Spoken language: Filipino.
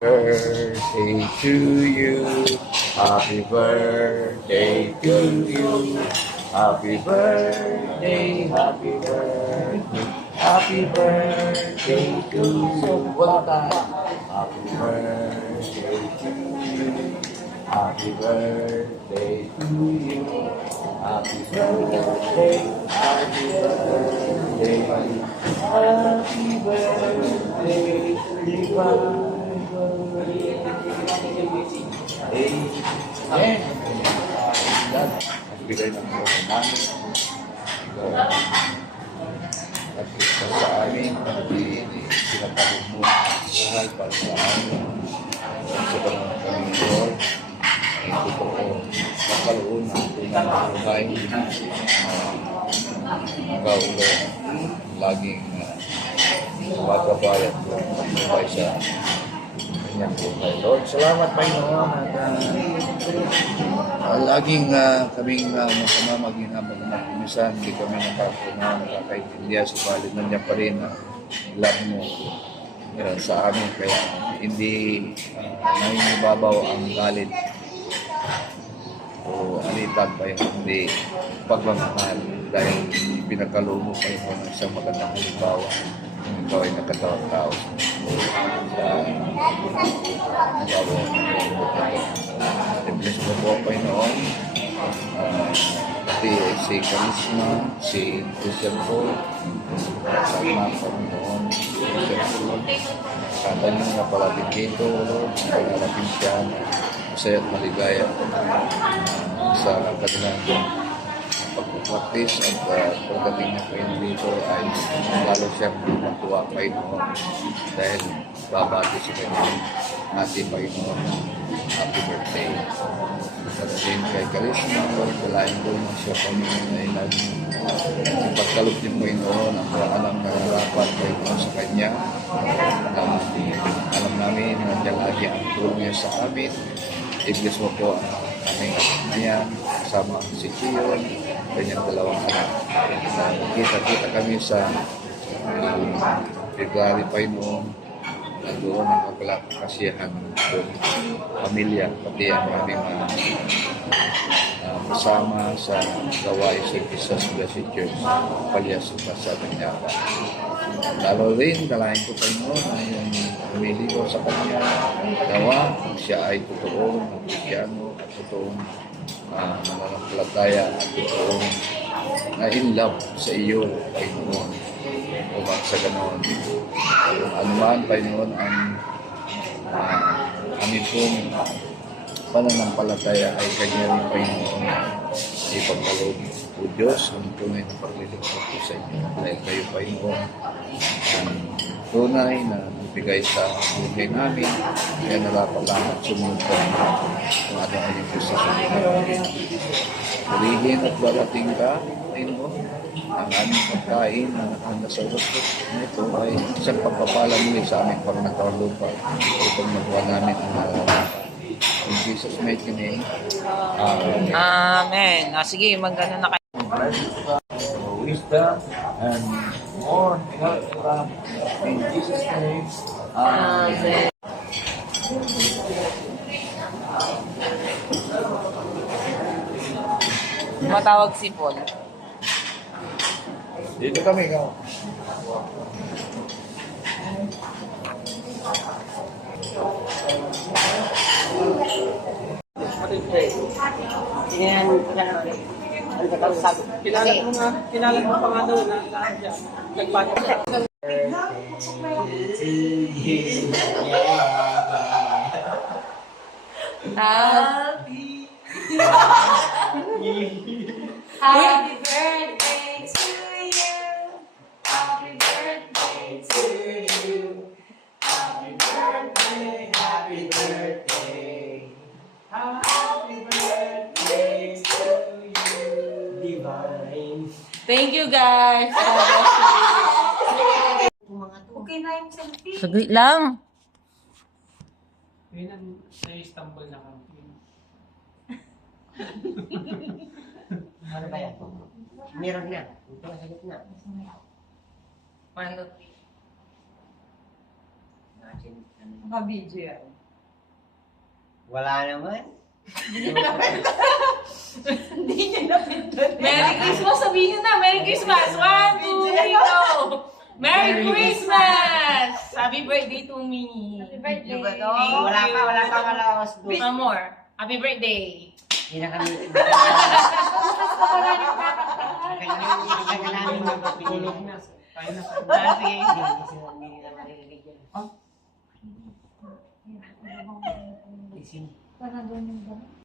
Birthday to you. Happy birthday to you. Happy birthday, happy birthday. Happy birthday to you. One time. Happy birthday to you. Happy birthday to you. Happy birthday, happy birthday. Happy birthday, divine. Amen. Nagbigay ng buhay namin. At isa sa amin, pinapagod mo buhay para sa amin. Sa panahon kami Lord, ay totoo, magkaroon ng tunang buhay. Ikaw, Lord, laging magbabayad ko ng buhay sa kanyang buhay. Lord, salamat Panginoon at laging kaming maging magkumisan, hindi kami nakakaintindihan, subalit nandiyan pa rin love mo sa amin, kaya hindi nangingibabaw ang galit o alitan pa yung hindi pagmamahal dahil pinagkaloob mo pa yung isang magandang halimbawa kung ikaw ay nakatawag-tao sa halimbawa bless mo po Panginoon pati si Karisma, si Christian Paul sa mga Panginoon Christian Paul kata niyo na palapit dito Lord, palapit siya masaya at maligaya sa kanilang pagpapraktis at pagdating niya kayo dito ay lalo siyang matuwa Panginoon dahil babati si kanyang ating Panginoon. Happy birthday. Pagdating kay Karisma, dalayan ko na siya Panginoon ay laging ipagkalog niyo Panginoon ang alam na narapat Panginoon sa kanya. Alam namin na nandiyan lagi ang tulong niya sa amin. I-bless mo po ang aming ayan, kasama si Kiyon, kanyang dalawang anak. Kita-kita kami sa February pa noon, nandoon ang kasiyahan ng pamilya, pati ang aming kasama sa gawain sa Jesus Blessed Church, Palyas sa Tanyapa. Lalo rin, dalayan ko Panginoon na yung pumili ko sa kanya gawa, siya ay totoong Kristyano at totoong mananampalataya at totoong in love sa iyo, Panginoon. O bang sa ganoon, anuman Panginoon ang amin pong pananampalataya ay kanya rin Panginoon ipagkaloob o Diyos ang tunay na paglilingkod ko sa inyo dahil kayo Panginoon ang tunay na nagbigay sa buhay namin kaya narapalangat sumunod ko kung ano ang yung Diyos sa sumunod. Purihin at balating ka Panginoon ang aming pagkain na nakahanda sa rostro nito ay isang pagpapala muli sa aming pangatawang lupa upang magawa namin ang nararamdaman. In Jesus' mighty name. Amen. Amen. Sige, mag-ano na kayo. Wisdom and more health from in Jesus' name. Amen. Matawag si Paul. Dito kami, ikaw. Kilala mo pa nga daw na saan siya. Nagpatid. Happy Happy birthday to you. Happy birthday to you. Happy birthday, happy birthday. Happy birthday to you. Divine. Thank you, guys. Okay na yung selfie. Saglit lang. Yun ang na-Istanbul na kami. Ano ba yan? Meron na. Ito na sagot na. 1, 2, 3. Naka-video yan. Wala naman. Hindi niya napindot. Merry Christmas! Sabihin na! Merry Christmas! 1, 2, 3, go! Merry Christmas! Happy birthday to me! Happy birthday. Yung ba to? Wala pa malawas doon. One more. Happy birthday! Hindi na kami. Mas kapala niyo Kaya namin yung Tulog pinili. na. Tayo na. Sige. Hindi nila maririnig yan. Parang doon yung gano'n.